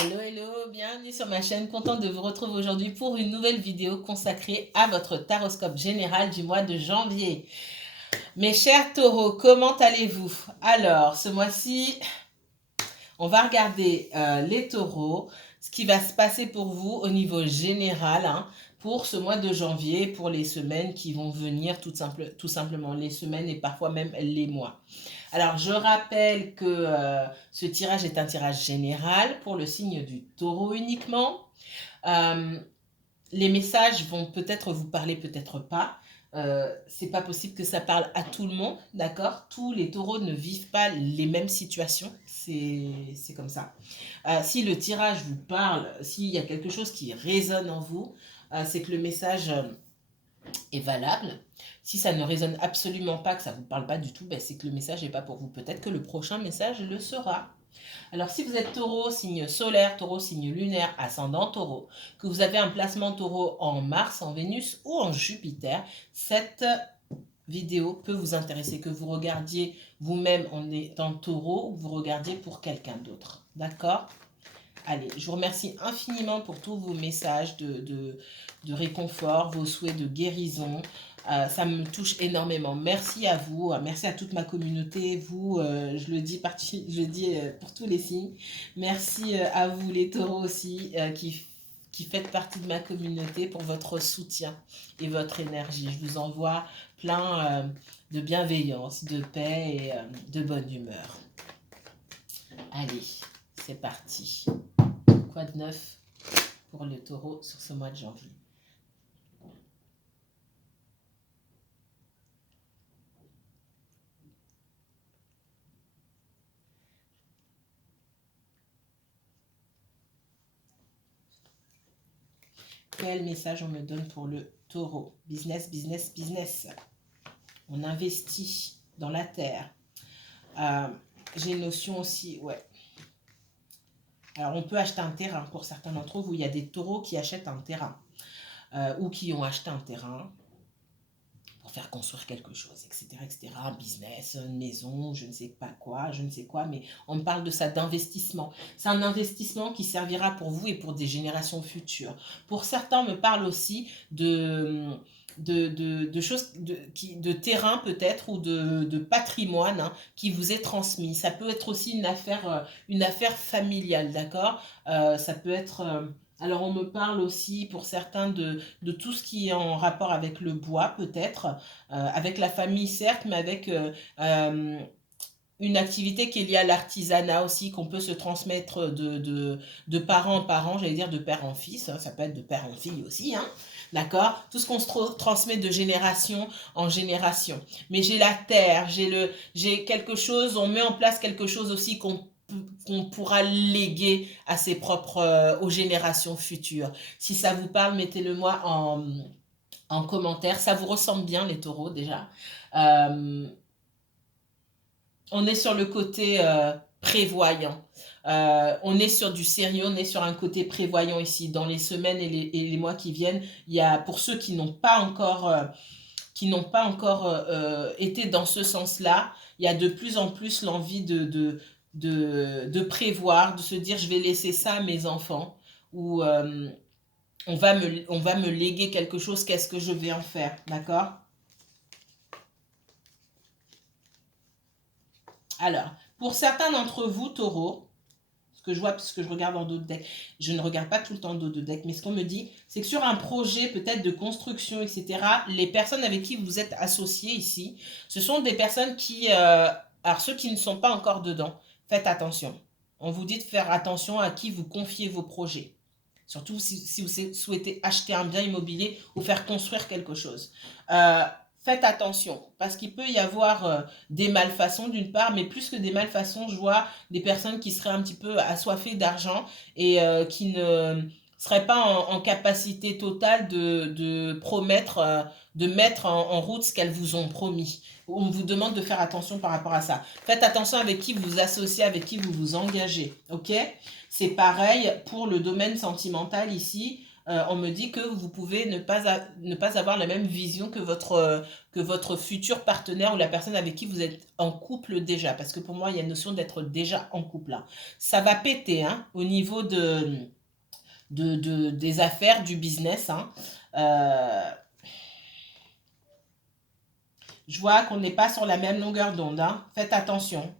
Hello, hello, bienvenue sur ma chaîne, contente de vous retrouver aujourd'hui pour une nouvelle vidéo consacrée à votre taroscope général du mois de janvier. Mes chers taureaux, comment allez-vous? Alors, ce mois-ci, on va regarder les taureaux, ce qui va se passer pour vous au niveau général, hein, pour ce mois de janvier, pour les semaines qui vont venir, tout simplement les semaines et parfois même les mois. Alors, je rappelle que ce tirage est un tirage général pour le signe du taureau uniquement. Les messages vont peut-être vous parler, peut-être pas. C'est pas possible que ça parle à tout le monde, d'accord? Tous les taureaux ne vivent pas les mêmes situations, c'est comme ça. Si le tirage vous parle, s'il y a quelque chose qui résonne en vous, c'est que le message est valable. Si ça ne résonne absolument pas, que ça ne vous parle pas du tout, ben c'est que le message n'est pas pour vous. Peut-être que le prochain message le sera. Alors si vous êtes taureau, signe solaire, taureau, signe lunaire, ascendant taureau, que vous avez un placement taureau en Mars, en Vénus ou en Jupiter, cette vidéo peut vous intéresser, que vous regardiez vous-même en étant taureau ou que vous regardiez pour quelqu'un d'autre. D'accord ? Allez, je vous remercie infiniment pour tous vos messages de réconfort, vos souhaits de guérison. Ça me touche énormément. Merci à vous, merci à toute ma communauté. Vous, je le dis pour tous les signes. Merci à vous les taureaux aussi qui faites partie de ma communauté pour votre soutien et votre énergie. Je vous envoie plein de bienveillance, de paix et de bonne humeur. Allez, c'est parti. Quoi de neuf pour le taureau sur ce mois de janvier? Quel message on me donne pour le taureau? Business, business, business. On investit dans la terre. J'ai une notion aussi, ouais. Alors, on peut acheter un terrain pour certains d'entre vous. Il y a des taureaux qui achètent un terrain ou qui ont acheté un terrain pour faire construire quelque chose, etc., etc., un business, une maison, je ne sais pas quoi, je ne sais quoi, mais on me parle de ça, d'investissement. C'est un investissement qui servira pour vous et pour des générations futures. Pour certains, on me parle aussi de choses, de terrain peut-être, ou de patrimoine hein, qui vous est transmis. Ça peut être aussi une affaire familiale, d'accord ça peut être... alors on me parle aussi pour certains de tout ce qui est en rapport avec le bois peut-être, avec la famille certes, mais avec une activité qui est liée à l'artisanat aussi, qu'on peut se transmettre de parent en parent, j'allais dire de père en fils, hein, ça peut être de père en fille aussi, hein, d'accord? Tout ce qu'on se transmet de génération en génération. Mais j'ai la terre, j'ai quelque chose, on met en place quelque chose aussi qu'on pourra léguer à ses propres, aux générations futures. Si ça vous parle, mettez-le moi en commentaire. Ça vous ressemble bien les taureaux déjà. On est sur le côté prévoyant. On est sur du sérieux, on est sur un côté prévoyant ici. Dans les semaines et les mois qui viennent, il y a pour ceux qui n'ont pas encore été dans ce sens-là, il y a de plus en plus l'envie de prévoir, de se dire je vais laisser ça à mes enfants, ou on va me léguer quelque chose, qu'est-ce que je vais en faire, d'accord? Alors, pour certains d'entre vous, taureaux, ce que je vois, parce que je regarde dans d'autres decks, je ne regarde pas tout le temps d'autres decks, mais ce qu'on me dit, c'est que sur un projet peut-être de construction, etc., les personnes avec qui vous êtes associés ici, ce sont des personnes qui, alors ceux qui ne sont pas encore dedans, faites attention. On vous dit de faire attention à qui vous confiez vos projets. Surtout si vous souhaitez acheter un bien immobilier ou faire construire quelque chose. Faites attention, parce qu'il peut y avoir des malfaçons d'une part, mais plus que des malfaçons, je vois des personnes qui seraient un petit peu assoiffées d'argent et qui ne seraient pas en capacité totale de promettre, de mettre en route ce qu'elles vous ont promis. On vous demande de faire attention par rapport à ça. Faites attention avec qui vous vous associez, avec qui vous vous engagez, ok? C'est pareil pour le domaine sentimental ici. on me dit que vous pouvez ne pas avoir la même vision que votre futur partenaire ou la personne avec qui vous êtes en couple déjà. Parce que pour moi, il y a une notion d'être déjà en couple là. Ça va péter hein, au niveau des affaires, du business. Hein. Je vois qu'on n'est pas sur la même longueur d'onde. Hein. Faites attention.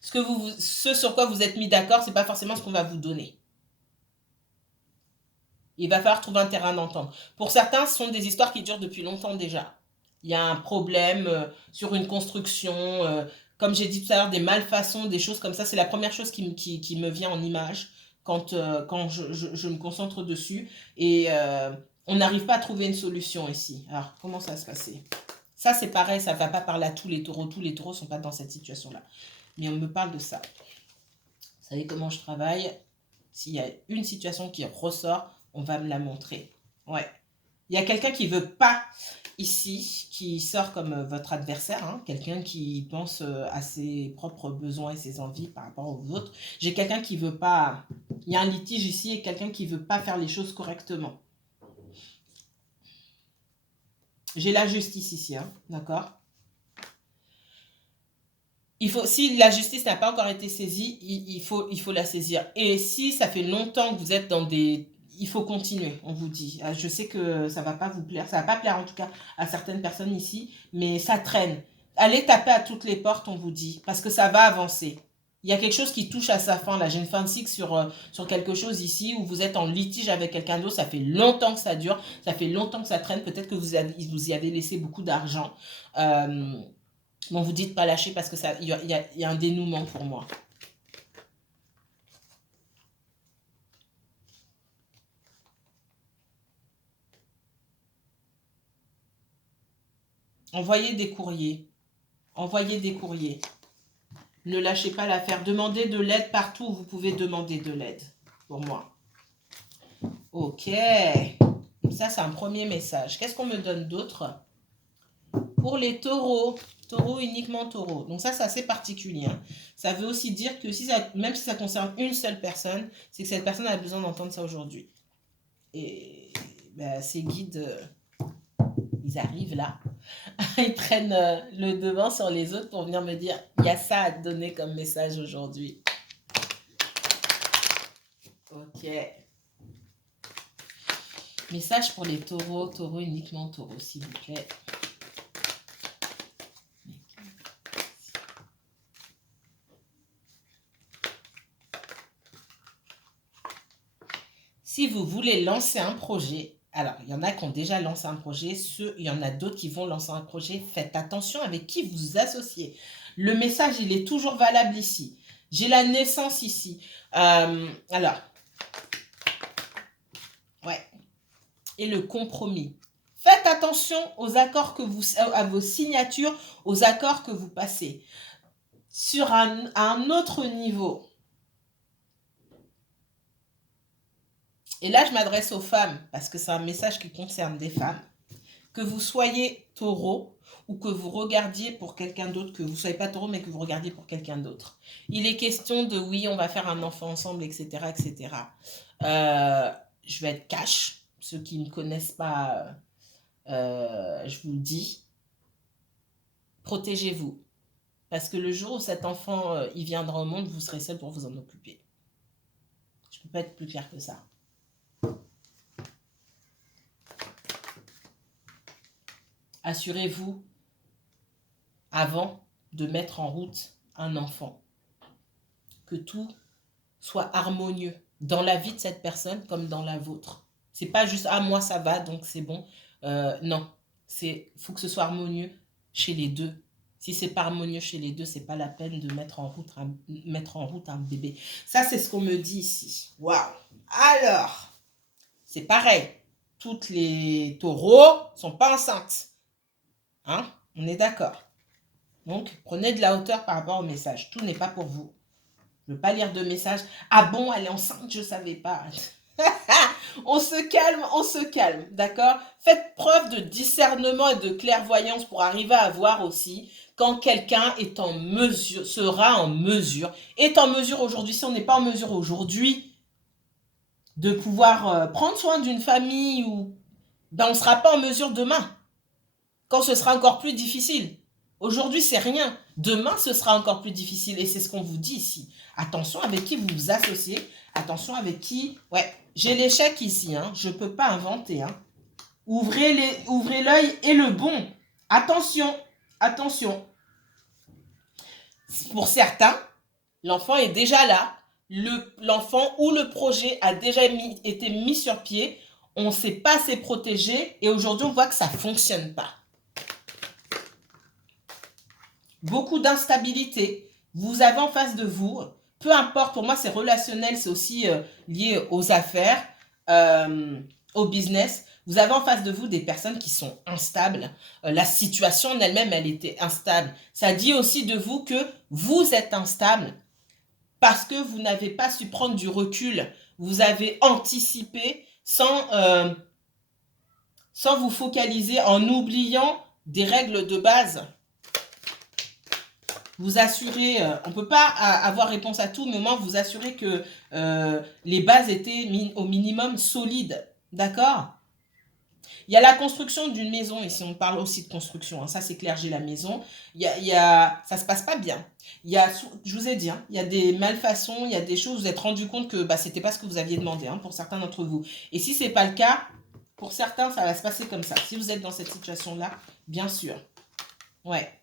Ce sur quoi vous êtes mis d'accord, ce n'est pas forcément ce qu'on va vous donner. Il va falloir trouver un terrain d'entente. Pour certains, ce sont des histoires qui durent depuis longtemps déjà. Il y a un problème sur une construction, comme j'ai dit tout à l'heure, des malfaçons, des choses comme ça. C'est la première chose qui me vient en image quand je me concentre dessus. Et on n'arrive pas à trouver une solution ici. Alors, comment ça va se passer? Ça, c'est pareil, ça ne va pas parler à tous les taureaux. Tous les taureaux ne sont pas dans cette situation-là. Mais on me parle de ça. Vous savez comment je travaille? S'il y a une situation qui ressort, on va me la montrer. Ouais. Il y a quelqu'un qui ne veut pas ici, qui sort comme votre adversaire, hein, quelqu'un qui pense à ses propres besoins et ses envies par rapport aux autres. J'ai quelqu'un qui ne veut pas... Il y a un litige ici et quelqu'un qui ne veut pas faire les choses correctement. J'ai la justice ici, hein, d'accord? Si la justice n'a pas encore été saisie, il faut la saisir. Et si ça fait longtemps que vous êtes dans des... Il faut continuer, on vous dit. Je sais que ça ne va pas vous plaire, ça ne va pas plaire en tout cas à certaines personnes ici, mais ça traîne. Allez taper à toutes les portes, on vous dit, parce que ça va avancer. Il y a quelque chose qui touche à sa fin, là. J'ai une fin de cycle sur quelque chose ici où vous êtes en litige avec quelqu'un d'autre. Ça fait longtemps que ça dure, ça fait longtemps que ça traîne. Peut-être que vous y avez laissé beaucoup d'argent. Bon, vous dites pas lâcher parce que il y a un dénouement pour moi. Envoyez des courriers. Envoyez des courriers. Ne lâchez pas l'affaire. Demandez de l'aide partout où vous pouvez demander de l'aide. Pour moi. Ok. Ça, c'est un premier message. Qu'est-ce qu'on me donne d'autre? Pour les taureaux. Taureau, uniquement taureau. Donc ça, c'est assez particulier. Hein. Ça veut aussi dire que même si ça concerne une seule personne, c'est que cette personne a besoin d'entendre ça aujourd'hui. Et ben, ces guides, ils arrivent là. Ils prennent le devant sur les autres pour venir me dire, il y a ça à te donner comme message aujourd'hui. Ok. Message pour les taureaux. Taureau, uniquement taureau, s'il vous plaît. Si vous voulez lancer un projet, alors il y en a qui ont déjà lancé un projet, il y en a d'autres qui vont lancer un projet, faites attention avec qui vous vous associez. Le message, il est toujours valable ici. J'ai la naissance ici. Alors, ouais. Et le compromis. Faites attention aux accords à vos signatures, aux accords que vous passez. Sur un autre niveau. Et là, je m'adresse aux femmes, parce que c'est un message qui concerne des femmes. Que vous soyez taureau ou que vous regardiez pour quelqu'un d'autre, que vous ne soyez pas taureau, mais que vous regardiez pour quelqu'un d'autre. Il est question de, oui, on va faire un enfant ensemble, etc. etc. Je vais être cash. Ceux qui ne me connaissent pas, je vous le dis. Protégez-vous. Parce que le jour où cet enfant, il viendra au monde, vous serez seul pour vous en occuper. Je ne peux pas être plus clair que ça. Assurez-vous, avant de mettre en route un enfant, que tout soit harmonieux dans la vie de cette personne comme dans la vôtre. C'est pas juste « ah, moi ça va, donc c'est bon ». Non, faut que ce soit harmonieux chez les deux. Si c'est pas harmonieux chez les deux, c'est pas la peine de mettre en route un bébé. Ça, c'est ce qu'on me dit ici. Waouh. Alors, c'est pareil. Toutes les taureaux sont pas enceintes. Hein? On est d'accord. Donc, prenez de la hauteur par rapport au message. Tout n'est pas pour vous. Je ne veux pas lire de message. Ah bon, elle est enceinte, je ne savais pas. On se calme, d'accord? Faites preuve de discernement et de clairvoyance pour arriver à voir aussi quand quelqu'un est en mesure, est en mesure aujourd'hui. Si on n'est pas en mesure aujourd'hui, de pouvoir prendre soin d'une famille, ou ben, on ne sera pas en mesure demain, quand ce sera encore plus difficile. Aujourd'hui, c'est rien. Demain, ce sera encore plus difficile. Et c'est ce qu'on vous dit ici. Attention avec qui vous vous associez. Attention avec qui... Ouais, j'ai l'échec ici. Hein. Je ne peux pas inventer. Hein. Ouvrez l'œil et le bon. Attention, attention. Pour certains, l'enfant est déjà là. L'enfant ou le projet a déjà été mis sur pied. On ne s'est pas assez protégé. Et aujourd'hui, on voit que ça ne fonctionne pas. Beaucoup d'instabilité. Vous avez en face de vous, peu importe, pour moi c'est relationnel, c'est aussi lié aux affaires, au business. Vous avez en face de vous des personnes qui sont instables. La situation en elle-même, elle était instable. Ça dit aussi de vous que vous êtes instable parce que vous n'avez pas su prendre du recul. Vous avez anticipé sans vous focaliser, en oubliant des règles de base. Vous assurez, on ne peut pas avoir réponse à tout, mais au moins vous assurez que les bases étaient au minimum solides. D'accord? Il y a la construction d'une maison, ici on parle aussi de construction, hein, ça c'est clair, j'ai la maison. Ça ne se passe pas bien. Je vous ai dit, hein, il y a des malfaçons, il y a des choses, vous vous êtes rendu compte que ce n'était pas ce que vous aviez demandé, hein, pour certains d'entre vous. Et si ce n'est pas le cas, pour certains, ça va se passer comme ça. Si vous êtes dans cette situation-là, bien sûr. Ouais.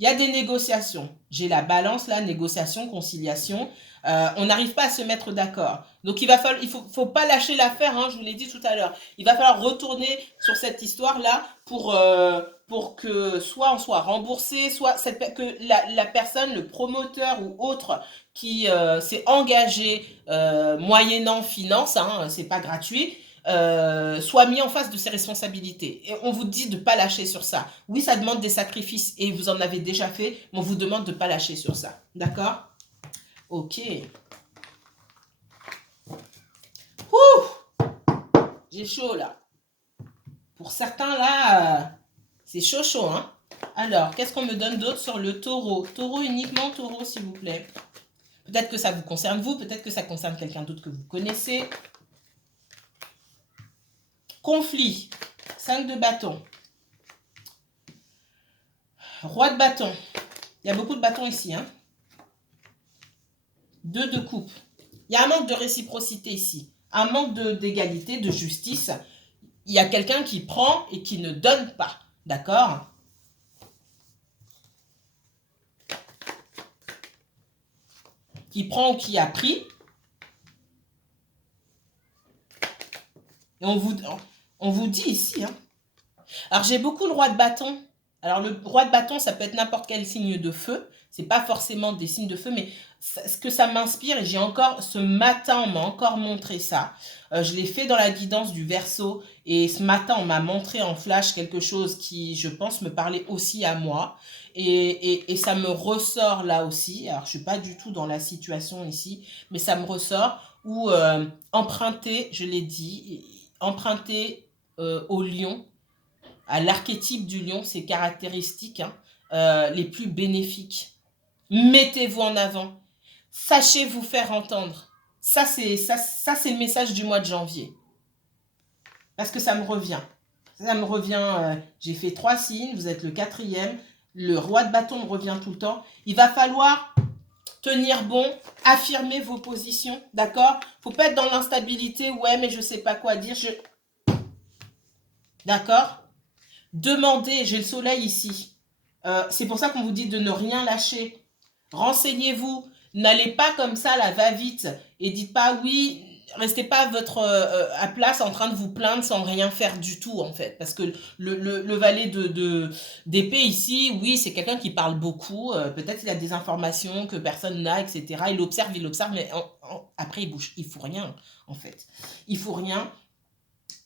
Il y a des négociations. J'ai la balance là, négociation, conciliation. On n'arrive pas à se mettre d'accord. Donc il faut pas lâcher l'affaire, hein, je vous l'ai dit tout à l'heure. Il va falloir retourner sur cette histoire-là pour que soit on soit remboursé, soit que la personne, le promoteur ou autre qui s'est engagé moyennant finance, hein, c'est pas gratuit, soit mis en face de ses responsabilités. Et on vous dit de ne pas lâcher sur ça. Oui, ça demande des sacrifices et vous en avez déjà fait, mais on vous demande de ne pas lâcher sur ça. D'accord? Ok. Ouh! J'ai chaud là. Pour certains là, c'est chaud chaud. Hein? Alors, qu'est-ce qu'on me donne d'autre sur le taureau? Taureau uniquement, taureau s'il vous plaît. Peut-être que ça vous concerne vous, peut-être que ça concerne quelqu'un d'autre que vous connaissez. Conflit. 5 de bâton. Roi de bâton. Il y a beaucoup de bâtons ici. Hein. 2 de coupe. Il y a un manque de réciprocité ici. Un manque d'égalité, de justice. Il y a quelqu'un qui prend et qui ne donne pas. D'accord? Qui prend ou qui a pris. Et on vous dit ici. Hein. Alors, j'ai beaucoup le roi de bâton. Alors, le roi de bâton, ça peut être n'importe quel signe de feu. Ce n'est pas forcément des signes de feu, mais ce que ça m'inspire, et ce matin, on m'a encore montré ça. Je l'ai fait dans la guidance du Verseau, et ce matin, on m'a montré en flash quelque chose qui, je pense, me parlait aussi à moi. Et ça me ressort là aussi. Alors, je ne suis pas du tout dans la situation ici, mais ça me ressort où emprunter, je l'ai dit, emprunter au lion, à l'archétype du lion, ses caractéristiques les plus bénéfiques. Mettez-vous en avant. Sachez vous faire entendre. Ça, c'est le message du mois de janvier. Parce que ça me revient. Ça me revient, j'ai fait 3 signes, vous êtes le 4e. Le roi de bâton me revient tout le temps. Il va falloir tenir bon, affirmer vos positions, d'accord? Faut pas être dans l'instabilité, ouais, mais je sais pas quoi dire. D'accord? Demandez, j'ai le soleil ici. C'est pour ça qu'on vous dit de ne rien lâcher. Renseignez-vous. N'allez pas comme ça, la va-vite. Et dites pas oui, restez pas à place en train de vous plaindre sans rien faire du tout, en fait. Parce que le valet d'épée ici, oui, c'est quelqu'un qui parle beaucoup. Peut-être qu'il a des informations que personne n'a, etc. Il observe, mais après, il bouge. Il faut rien, en fait. Il faut rien.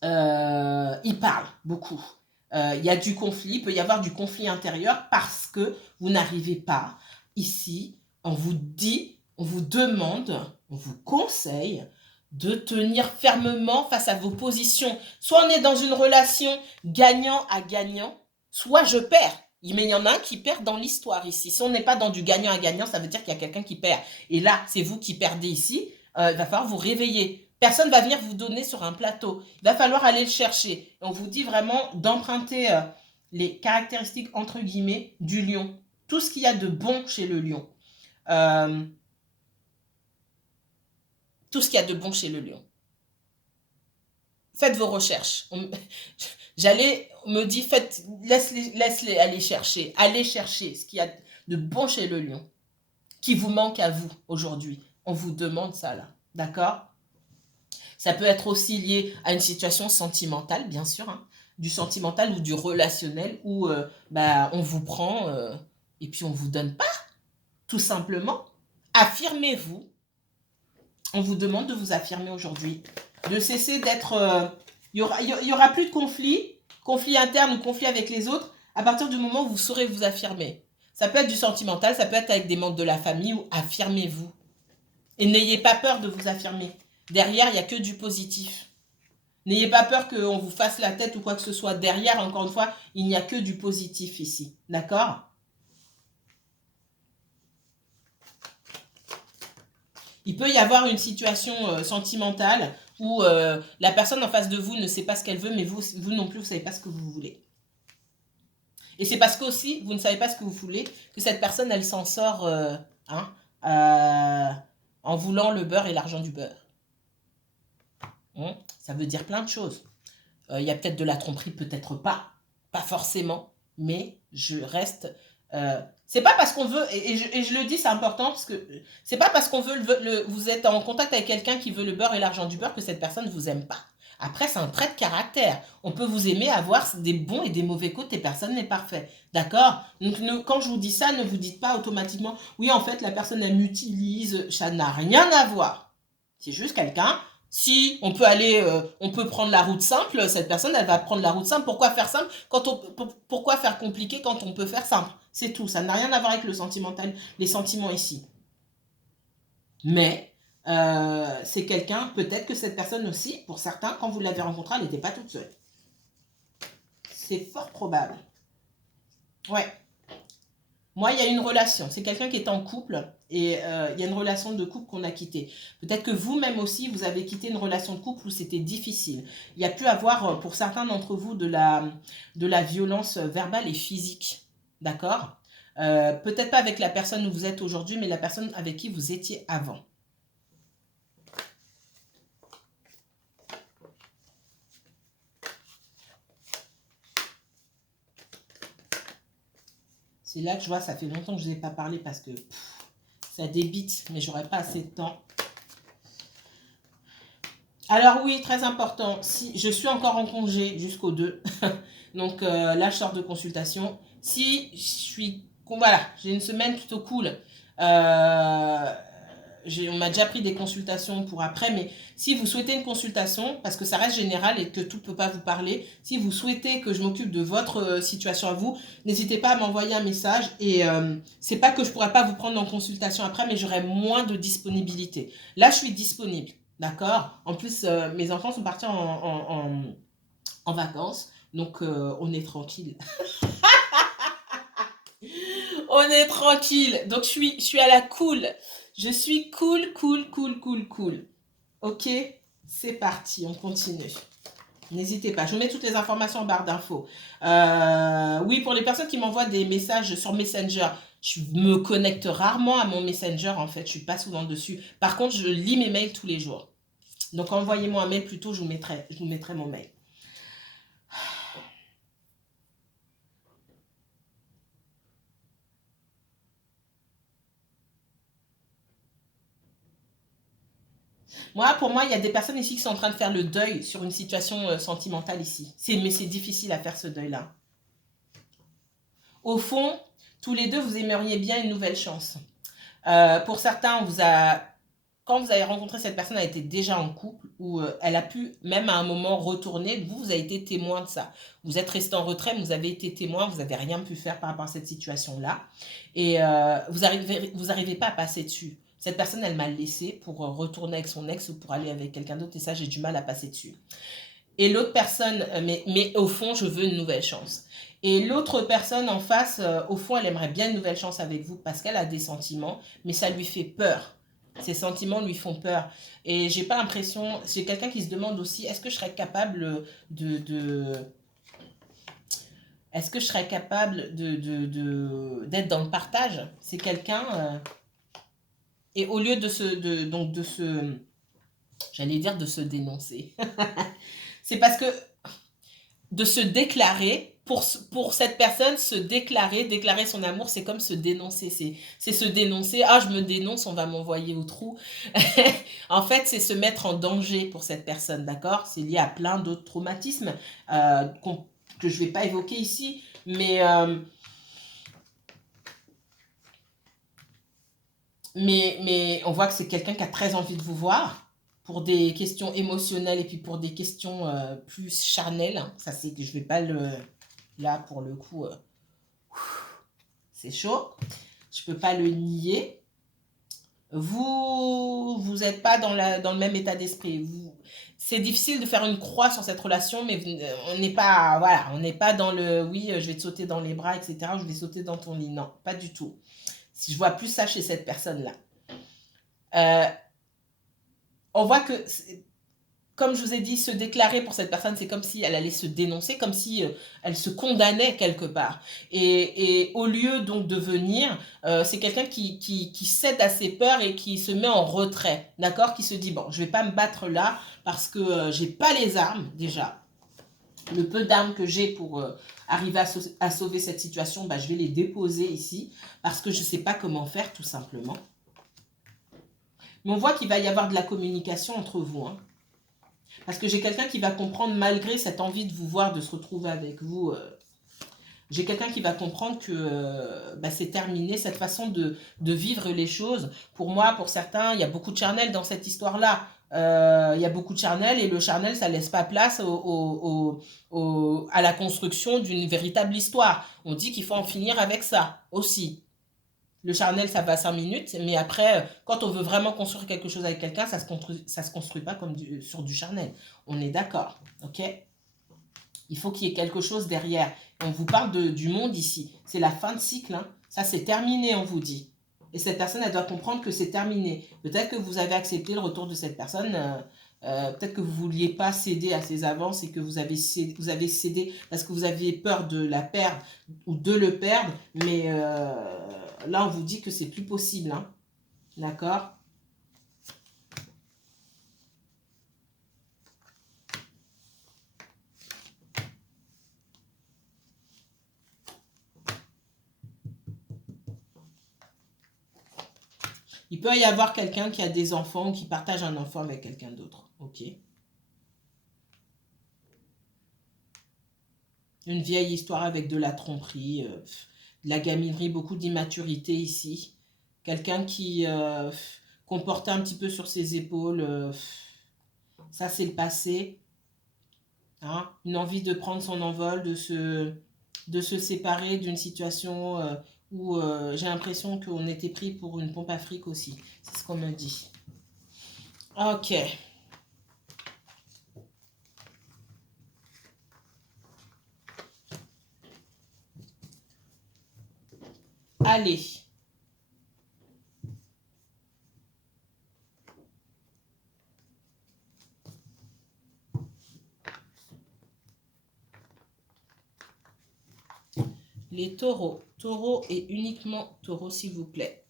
Il parle beaucoup. Il y a du conflit, il peut y avoir du conflit intérieur parce que vous n'arrivez pas ici, on vous dit, on vous demande, on vous conseille de tenir fermement face à vos positions. Soit on est dans une relation gagnant à gagnant, soit je perds. Mais il y en a un qui perd dans l'histoire ici. Si on n'est pas dans du gagnant à gagnant, ça veut dire qu'il y a quelqu'un qui perd. Et là, c'est vous qui perdez ici. Il va falloir vous réveiller. Personne ne va venir vous donner sur un plateau. Il va falloir aller le chercher. On vous dit vraiment d'emprunter les caractéristiques, entre guillemets, du lion. Tout ce qu'il y a de bon chez le lion. Tout ce qu'il y a de bon chez le lion. Faites vos recherches. J'allais me dire, laisse-les aller chercher. Allez chercher ce qu'il y a de bon chez le lion. Qui vous manque à vous aujourd'hui. On vous demande ça là. D'accord? Ça peut être aussi lié à une situation sentimentale, bien sûr, hein, du sentimental ou du relationnel où on vous prend et puis on ne vous donne pas, tout simplement. Affirmez-vous. On vous demande de vous affirmer aujourd'hui, de cesser d'être... Il y aura plus de conflit interne ou conflit avec les autres à partir du moment où vous saurez vous affirmer. Ça peut être du sentimental, ça peut être avec des membres de la famille ou affirmez-vous. Et n'ayez pas peur de vous affirmer. Derrière, il n'y a que du positif. N'ayez pas peur qu'on vous fasse la tête ou quoi que ce soit. Derrière, encore une fois, il n'y a que du positif ici. D'accord? Il peut y avoir une situation sentimentale où la personne en face de vous ne sait pas ce qu'elle veut, mais vous non plus, vous ne savez pas ce que vous voulez. Et c'est parce qu'aussi, vous ne savez pas ce que vous voulez, que cette personne, elle s'en sort en voulant le beurre et l'argent du beurre. Ça veut dire plein de choses. Il y a peut-être de la tromperie, peut-être pas. Pas forcément. Mais je reste... c'est pas parce qu'on veut... Et je le dis, c'est important, parce que c'est pas parce qu'on veut... vous êtes en contact avec quelqu'un qui veut le beurre et l'argent du beurre que cette personne ne vous aime pas. Après, c'est un trait de caractère. On peut vous aimer, avoir des bons et des mauvais côtés. Personne n'est parfait. D'accord? Donc, quand je vous dis ça, ne vous dites pas automatiquement, oui, en fait, la personne, elle m'utilise. Ça n'a rien à voir. C'est juste quelqu'un... Si on peut on peut prendre la route simple, cette personne, elle va prendre la route simple. Pourquoi faire simple pourquoi faire compliqué quand on peut faire simple? C'est tout. Ça n'a rien à voir avec le sentimental, les sentiments ici. Mais c'est quelqu'un, peut-être que cette personne aussi, pour certains, quand vous l'avez rencontrée, elle n'était pas toute seule. C'est fort probable. Ouais. Moi, il y a une relation. C'est quelqu'un qui est en couple et il y a une relation de couple qu'on a quittée. Peut-être que vous-même aussi, vous avez quitté une relation de couple où c'était difficile. Il y a pu avoir, pour certains d'entre vous, de la violence verbale et physique. D'accord? Peut-être pas avec la personne où vous êtes aujourd'hui, mais la personne avec qui vous étiez avant. C'est là que je vois, ça fait longtemps que je n'ai pas parlé parce que ça débite, mais j'aurais pas assez de temps. Alors oui, très important, si je suis encore en congé jusqu'au 2, donc là je sors de consultation. Si je suis, voilà, j'ai une semaine plutôt cool, on m'a déjà pris des consultations pour après, mais si vous souhaitez une consultation, parce que ça reste général et que tout ne peut pas vous parler, si vous souhaitez que je m'occupe de votre situation à vous, n'hésitez pas à m'envoyer un message et c'est pas que je pourrais pas vous prendre en consultation après, mais j'aurai moins de disponibilité. Là, je suis disponible, d'accord? En plus, mes enfants sont partis en vacances, donc on est tranquille. On est tranquille, donc je suis à la cool. Je suis cool. Ok, c'est parti, on continue. N'hésitez pas, je vous mets toutes les informations en barre d'infos. Oui, pour les personnes qui m'envoient des messages sur Messenger, je me connecte rarement à mon Messenger en fait, je suis pas souvent dessus. Par contre, je lis mes mails tous les jours. Donc envoyez-moi un mail plutôt, je vous mettrai mon mail. Pour moi, il y a des personnes ici qui sont en train de faire le deuil sur une situation sentimentale ici. Mais c'est difficile à faire ce deuil-là. Au fond, tous les deux, vous aimeriez bien une nouvelle chance. Pour certains, quand vous avez rencontré cette personne, elle était déjà en couple ou elle a pu même à un moment retourner. Vous avez été témoin de ça. Vous êtes resté en retrait, mais vous avez été témoin, vous n'avez rien pu faire par rapport à cette situation-là. Et vous n'arrivez pas à passer dessus. Cette personne, elle m'a laissé pour retourner avec son ex ou pour aller avec quelqu'un d'autre et ça, j'ai du mal à passer dessus. Et l'autre personne, mais au fond, je veux une nouvelle chance. Et l'autre personne en face, au fond, elle aimerait bien une nouvelle chance avec vous parce qu'elle a des sentiments, mais ça lui fait peur. Ces sentiments lui font peur. Et j'ai pas l'impression... J'ai quelqu'un qui se demande aussi, est-ce que je serais capable est-ce que je serais capable d'être dans le partage? C'est quelqu'un... et au lieu donc de se... J'allais dire de se dénoncer. C'est parce que de se déclarer, pour cette personne, se déclarer son amour, c'est comme se dénoncer. C'est se dénoncer. Ah, je me dénonce, on va m'envoyer au trou. En fait, c'est se mettre en danger pour cette personne, d'accord? C'est lié à plein d'autres traumatismes que je ne vais pas évoquer ici. Mais on voit que c'est quelqu'un qui a très envie de vous voir pour des questions émotionnelles et puis pour des questions plus charnelles. Ça, c'est que je vais pas le... Là, pour le coup, c'est chaud. Je peux pas le nier. Vous n'êtes pas dans le même état d'esprit. C'est difficile de faire une croix sur cette relation, mais on n'est pas, voilà, on n'est pas dans le oui, je vais te sauter dans les bras, etc. Je vais sauter dans ton lit. Non, pas du tout. Si je vois plus ça chez cette personne-là. On voit que, comme je vous ai dit, se déclarer pour cette personne, c'est comme si elle allait se dénoncer, comme si elle se condamnait quelque part. Et au lieu donc de venir, c'est quelqu'un qui cède à ses peurs et qui se met en retrait, d'accord? Qui se dit, bon, je vais pas me battre là parce que j'ai pas les armes déjà. Le peu d'armes que j'ai pour arriver à sauver cette situation, bah, je vais les déposer ici parce que je sais pas comment faire tout simplement. Mais on voit qu'il va y avoir de la communication entre vous, hein. Parce que j'ai quelqu'un qui va comprendre, malgré cette envie de vous voir, de se retrouver avec vous, j'ai quelqu'un qui va comprendre que bah, c'est terminé, cette façon de vivre les choses. Pour moi, pour certains, il y a beaucoup de charnel dans cette histoire-là. Il y a beaucoup de charnel et le charnel, ça ne laisse pas place à la construction d'une véritable histoire. On dit qu'il faut en finir avec ça aussi. Le charnel, ça va 5 minutes, mais après, quand on veut vraiment construire quelque chose avec quelqu'un, ça se construit pas comme sur du charnel. On est d'accord, ok? Il faut qu'il y ait quelque chose derrière. On vous parle du monde ici. C'est la fin de cycle, hein. Ça, c'est terminé, on vous dit. Et cette personne, elle doit comprendre que c'est terminé. Peut-être que vous avez accepté le retour de cette personne. Peut-être que vous ne vouliez pas céder à ses avances et que vous avez cédé parce que vous aviez peur de la perdre ou de le perdre. Mais là, on vous dit que c'est plus possible, hein. D'accord? Il peut y avoir quelqu'un qui a des enfants ou qui partage un enfant avec quelqu'un d'autre. Ok. Une vieille histoire avec de la tromperie, de la gaminerie, beaucoup d'immaturité ici. Quelqu'un qui comportait un petit peu sur ses épaules. Ça, c'est le passé. Hein. Une envie de prendre son envol, de se séparer d'une situation où j'ai l'impression qu'on était pris pour une pompe à fric aussi. C'est ce qu'on me dit. Ok. Allez. Les taureaux. Taureaux et uniquement taureaux, s'il vous plaît.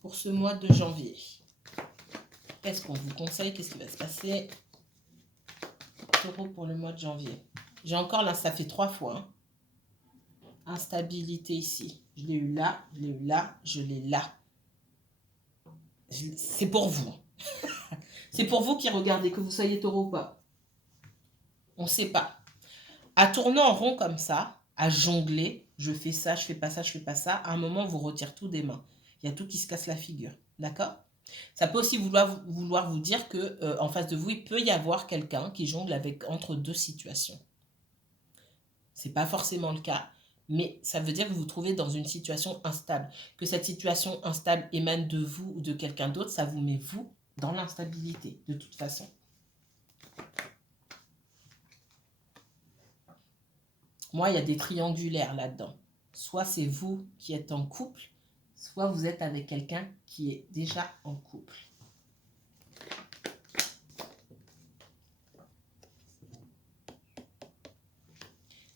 Pour ce mois de janvier. Qu'est-ce qu'on vous conseille? Qu'est-ce qui va se passer? Taureau pour le mois de janvier. J'ai encore là, ça fait 3 fois. Hein. Instabilité ici. Je l'ai eu là, je l'ai eu là, je l'ai là. C'est pour vous. C'est pour vous qui regardez, que vous soyez taureau ou pas. On ne sait pas. À tourner en rond comme ça, à jongler, je fais ça, je fais pas ça, je fais pas ça, à un moment, on vous retire tout des mains. Il y a tout qui se casse la figure. D'accord? Ça peut aussi vouloir vous dire que en face de vous, il peut y avoir quelqu'un qui jongle entre deux situations. Ce n'est pas forcément le cas, mais ça veut dire que vous vous trouvez dans une situation instable. Que cette situation instable émane de vous ou de quelqu'un d'autre, ça vous met vous dans l'instabilité, de toute façon. Moi, il y a des triangulaires là-dedans. Soit c'est vous qui êtes en couple, soit vous êtes avec quelqu'un qui est déjà en couple.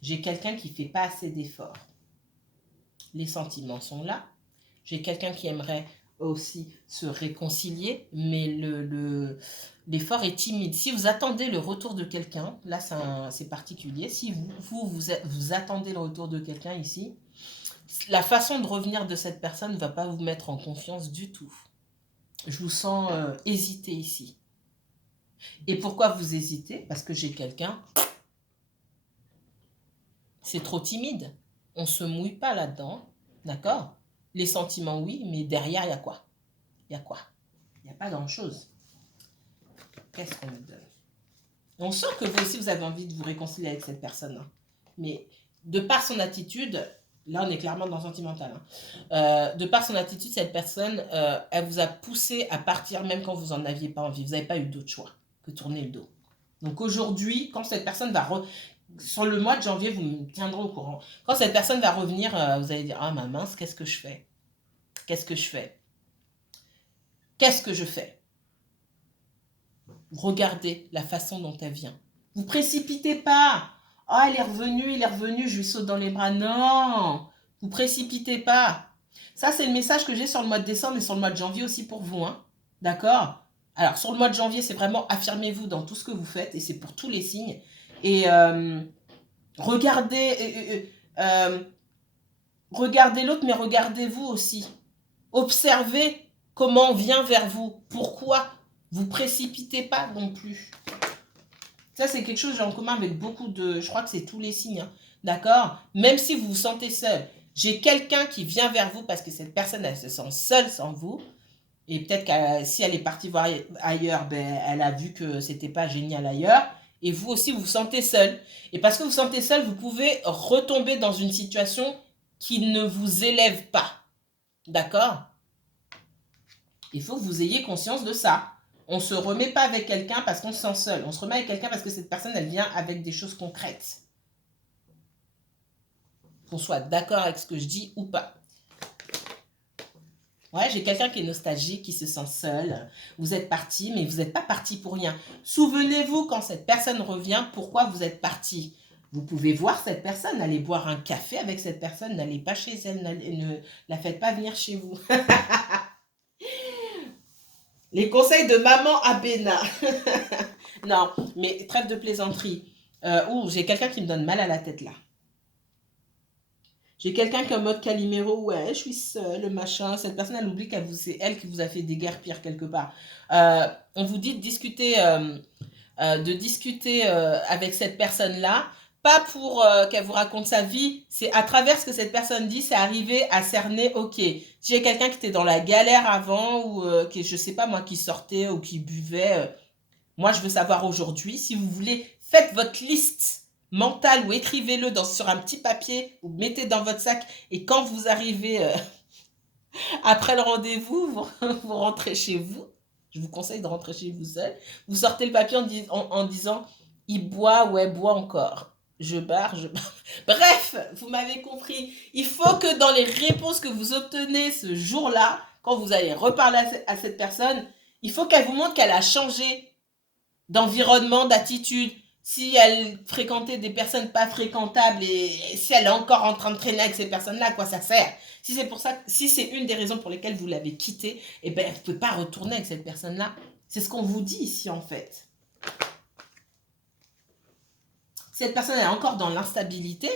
J'ai quelqu'un qui ne fait pas assez d'efforts. Les sentiments sont là. J'ai quelqu'un qui aimerait aussi se réconcilier, mais l'effort est timide. Si vous attendez le retour de quelqu'un, là c'est particulier. Si vous attendez le retour de quelqu'un ici, la façon de revenir de cette personne ne va pas vous mettre en confiance du tout. Je vous sens hésiter ici. Et pourquoi vous hésitez? Parce que j'ai quelqu'un, c'est trop timide. On ne se mouille pas là-dedans, d'accord? Les sentiments, oui, mais derrière, il y a quoi? Il y a quoi? Il n'y a pas grand-chose. Qu'est-ce qu'on me donne? On sent que vous aussi, vous avez envie de vous réconcilier avec cette personne. Hein. Mais de par son attitude, là, on est clairement dans le sentimental. Hein. De par son attitude, cette personne, elle vous a poussé à partir même quand vous n'en aviez pas envie. Vous n'avez pas eu d'autre choix que tourner le dos. Donc aujourd'hui, quand cette personne va... Sur le mois de janvier, vous me tiendrez au courant. Quand cette personne va revenir, vous allez dire « Ah, ma mince, qu'est-ce que je fais? Qu'est-ce que je fais? Qu'est-ce que je fais ?» Regardez la façon dont elle vient. Vous précipitez pas. Oh, il est revenu, je lui saute dans les bras. Non, vous précipitez pas. Ça, c'est le message que j'ai sur le mois de décembre et sur le mois de janvier aussi pour vous. Hein. D'accord? Alors, sur le mois de janvier, c'est vraiment affirmez-vous dans tout ce que vous faites et c'est pour tous les signes. Et regardez l'autre, mais regardez-vous aussi. Observez comment on vient vers vous. Pourquoi? Vous précipitez pas non plus. Ça, c'est quelque chose que j'ai en commun avec beaucoup de... Je crois que c'est tous les signes. Hein, d'accord? Même si vous vous sentez seul. J'ai quelqu'un qui vient vers vous parce que cette personne, elle se sent seule sans vous. Et peut-être que si elle est partie voir ailleurs, ben, elle a vu que c'était pas génial ailleurs. Et vous aussi, vous vous sentez seul. Et parce que vous vous sentez seul, vous pouvez retomber dans une situation qui ne vous élève pas. D'accord? Il faut que vous ayez conscience de ça. On ne se remet pas avec quelqu'un parce qu'on se sent seul. On se remet avec quelqu'un parce que cette personne, elle vient avec des choses concrètes. Qu'on soit d'accord avec ce que je dis ou pas. Ouais, j'ai quelqu'un qui est nostalgique, qui se sent seul. Vous êtes parti, mais vous n'êtes pas parti pour rien. Souvenez-vous, quand cette personne revient, pourquoi vous êtes parti. Vous pouvez voir cette personne, allez boire un café avec cette personne, n'allez pas chez elle, ne la faites pas venir chez vous. Les conseils de maman Abena. Non, mais trêve de plaisanterie. J'ai quelqu'un qui me donne mal à la tête là. J'ai quelqu'un qui est en mode Calimero, ouais, je suis seule, machin. Cette personne, elle oublie que c'est elle qui vous a fait déguerpir quelque part. On vous dit de discuter avec cette personne-là, pas pour qu'elle vous raconte sa vie, c'est à travers ce que cette personne dit, c'est arriver à cerner, ok, j'ai quelqu'un qui était dans la galère avant, ou qui, je sais pas moi, qui sortait ou qui buvait. Moi, je veux savoir aujourd'hui, si vous voulez, faites votre liste mentale ou écrivez-le sur un petit papier ou mettez dans votre sac et quand vous arrivez après le rendez-vous, vous rentrez chez vous. Je vous conseille de rentrer chez vous seul. Vous sortez le papier en disant « Il boit, ouais, boit encore. Je barre, je barre. » Bref, vous m'avez compris. Il faut que dans les réponses que vous obtenez ce jour-là, quand vous allez reparler à cette personne, il faut qu'elle vous montre qu'elle a changé d'environnement, d'attitude. Si elle fréquentait des personnes pas fréquentables et si elle est encore en train de traîner avec ces personnes-là, à quoi ça sert? Si c'est pour ça, si c'est une des raisons pour lesquelles vous l'avez quittée, eh ben, elle ne peut pas retourner avec cette personne-là. C'est ce qu'on vous dit ici, en fait. Si cette personne est encore dans l'instabilité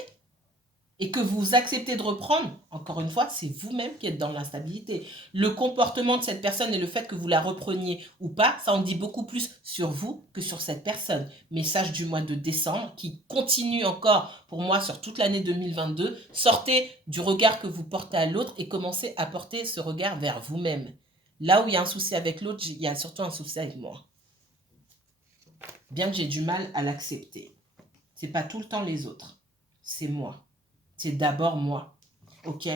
et que vous acceptez de reprendre, encore une fois, c'est vous-même qui êtes dans l'instabilité. Le comportement de cette personne et le fait que vous la repreniez ou pas, ça en dit beaucoup plus sur vous que sur cette personne. Message du mois de décembre qui continue encore pour moi sur toute l'année 2022. Sortez du regard que vous portez à l'autre et commencez à porter ce regard vers vous-même. Là où il y a un souci avec l'autre, il y a surtout un souci avec moi. Bien que j'ai du mal à l'accepter. C'est pas tout le temps les autres, c'est moi. C'est d'abord moi. Ok?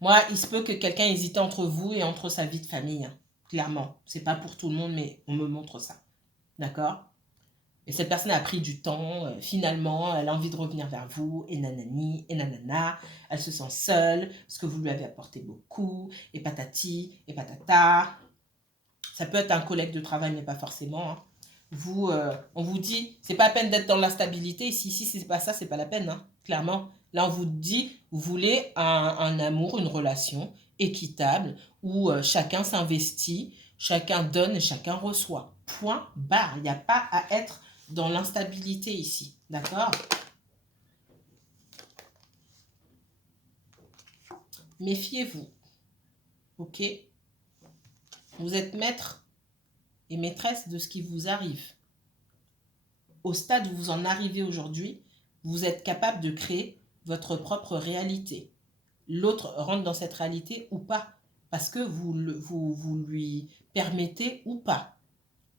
Moi, il se peut que quelqu'un hésite entre vous et entre sa vie de famille. Hein. Clairement. C'est pas pour tout le monde, mais on me montre ça. D'accord? Et cette personne a pris du temps, finalement, elle a envie de revenir vers vous, et nanani, et nanana, elle se sent seule, parce que vous lui avez apporté beaucoup, et patati, et patata. Ça peut être un collègue de travail, mais pas forcément. Hein. Vous, on vous dit, c'est pas la peine d'être dans l'instabilité. Si c'est pas ça, c'est pas la peine, hein, clairement. Là, on vous dit, vous voulez un amour, une relation équitable où chacun s'investit, chacun donne et chacun reçoit. Point barre. Il n'y a pas à être dans l'instabilité ici. D'accord? Méfiez-vous. Ok? Vous êtes maître et maîtresse de ce qui vous arrive. Au stade où vous en arrivez aujourd'hui, vous êtes capable de créer votre propre réalité. L'autre rentre dans cette réalité ou pas, parce que vous lui permettez ou pas.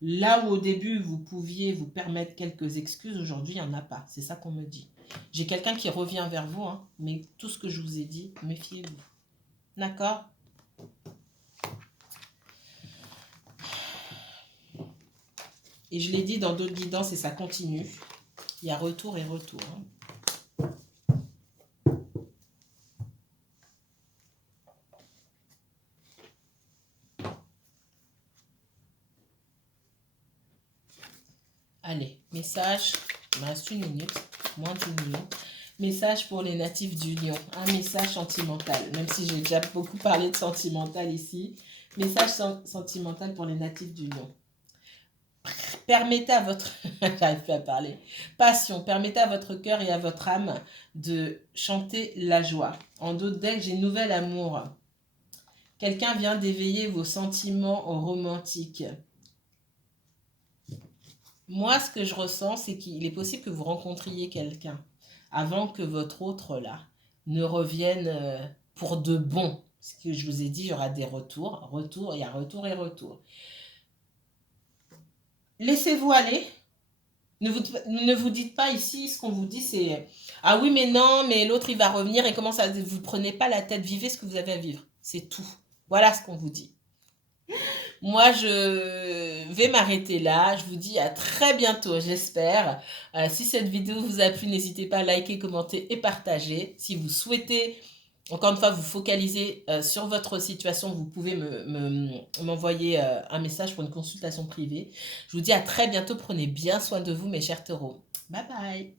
Là où au début, vous pouviez vous permettre quelques excuses, aujourd'hui, il n'y en a pas. C'est ça qu'on me dit. J'ai quelqu'un qui revient vers vous, hein, mais tout ce que je vous ai dit, méfiez-vous. D'accord? Et je l'ai dit dans d'autres guidances et ça continue. Il y a retour et retour. Hein. Allez, message, il me reste 1 minute, moins d'1 minute. Message pour les natifs du lion, un message sentimental, même si j'ai déjà beaucoup parlé de sentimental ici. Message sentimental pour les natifs du lion. Permettez à votre... J'arrive plus à parler. Passion, permettez à votre cœur et à votre âme de chanter la joie. En d'autres decks, j'ai nouvel amour. Quelqu'un vient d'éveiller vos sentiments romantiques. Moi, ce que je ressens, c'est qu'il est possible que vous rencontriez quelqu'un avant que votre autre, là, ne revienne pour de bon. Ce que je vous ai dit, il y aura des retours. Il y a retour et retour. Laissez-vous aller. Ne vous dites pas ici, ce qu'on vous dit, c'est « Ah oui, mais non, mais l'autre, il va revenir et comment ça... » Vous ne prenez pas la tête, vivez ce que vous avez à vivre. C'est tout. Voilà ce qu'on vous dit. Moi, je vais m'arrêter là. Je vous dis à très bientôt, j'espère. Si cette vidéo vous a plu, n'hésitez pas à liker, commenter et partager. Si vous souhaitez, encore une fois, vous focaliser sur votre situation, vous pouvez m'envoyer un message pour une consultation privée. Je vous dis à très bientôt. Prenez bien soin de vous, mes chers taureaux. Bye bye.